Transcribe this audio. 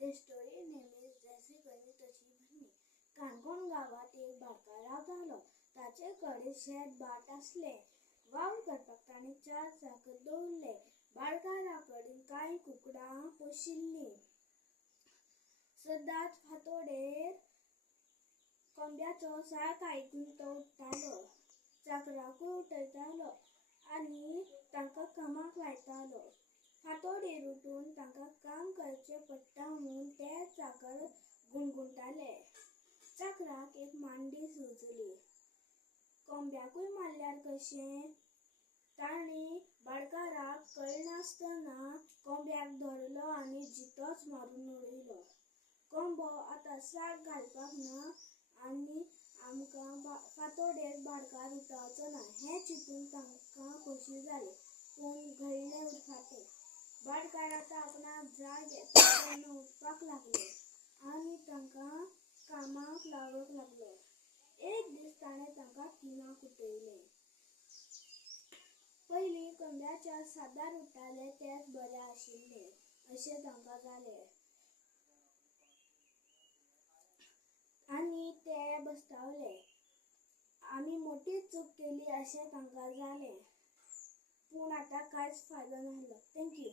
The story name is जशी गणी तशी भन्नी. काणकोण गावात एक बारकाराव झालो. ताचेकडे शेत बाट असले. वावर करपाक ताणे 4 चाकर दवरले. बाळकाराकडेन कांय कुकडां पोशिल्लीं. सदांच फांतोडेर कोंब्याचो साळक आयकून तो उठतालो. चाकरांकूय उठयतालो आनी तांकां कामाक लायतालो. फांतोडेर उठून तांकां काम करचें पडटा म्हूण ते चाकर गुणगुणताले. चाकराक एक मांडी सुचली. कोंब्याकूय मारल्यार कशें? ताणें बाळकाराक कळनासतना कोंब्याक धरलो आनी जितोच मारून उडयलो. कोंबो आतां साळक घालपाक ना आनी आमकां फांतोडेर भाटकार उठोवचो ना हें चिंतून तांकां खोशी जाली. पूण घडलें उरफाटें. भाटकार आतां आपणाक जाय घेता तेन्ना उठपाक लागले आनी तांकां कामाक लावूंक लागलो. एक दीस ताणें तांकां तिगांक उठयलें. पयलीं कोंब्याच्या सादार उठ्ठाले तेंच बरें आशिल्लें अशें तांकां जालें. आनी ते बसतावले. आमी मोठी चूक केली अशें तांकां जालें. पूण आतां कांयच फायदो नासलो. Thank you.